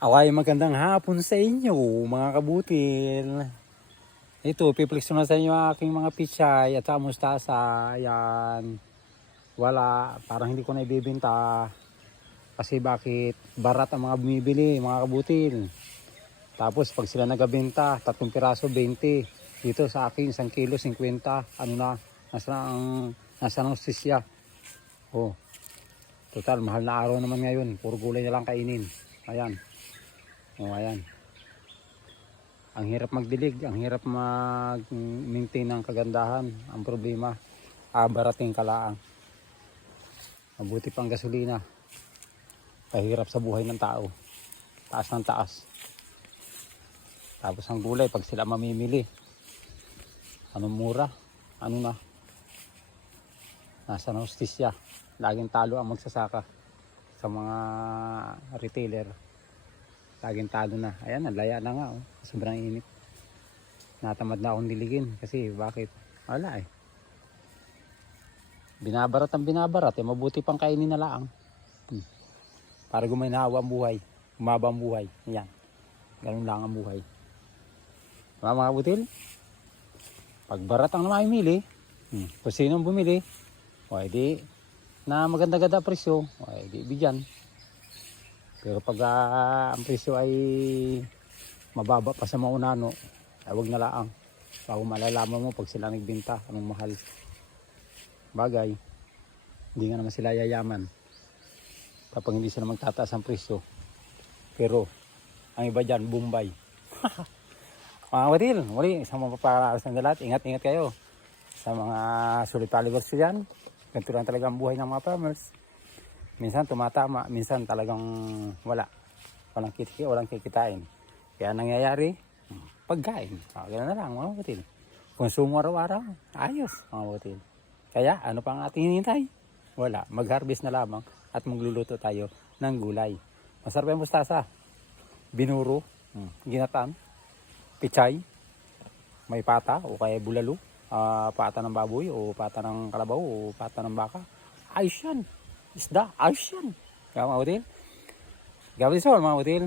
Away, magandang hapon sa inyo mga kabutil. Ito, piplex na sa inyo ang aking mga pichay at sa mustasa. Ayan. Wala, parang hindi ko na ibibenta. Kasi bakit barat ang mga bumibili mga kabutil. Tapos pag sila nagabenta, 3 piraso 20. Dito sa akin 1 kilo 50. Ano na, nasa ng hostisya. Oh, total mahal na araw naman ngayon. Puro gulay na lang kainin. Ayan. Oh, ayan. Ang hirap magdilig, ang hirap mag-maintain ng kagandahan. Ang problema, barating kalaang. Mabuti pang gasolina. Kahirap sa buhay ng tao. Taas ng taas. Tapos ang gulay, pag sila mamimili, anong mura? Ano na? Nasa na hostisya. Laging talo ang magsasaka sa mga retailer. Laging talo na. Ayan, nalaya na nga. Oh. Sobrang init. Natamad na akong diligin. Kasi bakit? Wala eh. Binabarat ang binabarat. Eh, mabuti pang kainin na lang. Para guminawa ang buhay. Umaba ang buhay. Ayan. Ganun lang ang buhay. Mga butil. Pag barat ang namimili. Kung sinong bumili. O di na maganda-ganda presyo. O di bigyan. Pero pag ang presyo ay mababa pa sa maunano, ay wag na laang. Bago malalaman mo pag sila nagbenta, anong mahal. Bagay, hindi nga naman sila yayaman kapag hindi sila magtataas ang presyo. Pero, ang iba dyan, Bombay. Mga katil, muli, isang mapaparaos ng lahat. Ingat-ingat kayo sa mga solid followers ko dyan. Ganito lang talaga ang buhay ng mga farmers. Minsan tumatama, minsan talagang walang kikitain. Kaya nangyayari, pagkain. Ganoon na lang mga katil. Konsumo araw-araw, ayos mga katil. Kaya ano pa ang ating hinihintay? Wala, mag-harvest na lamang at magluluto tayo ng gulay. Masarap yung mustasa. Binuro, ginataan, pichay, may pata o kaya bulalo, pata ng baboy o pata ng kalabaw o pata ng baka. Ayos yan. Isda, ayos yan. Kaya mga katil. Gabay sa mga katil.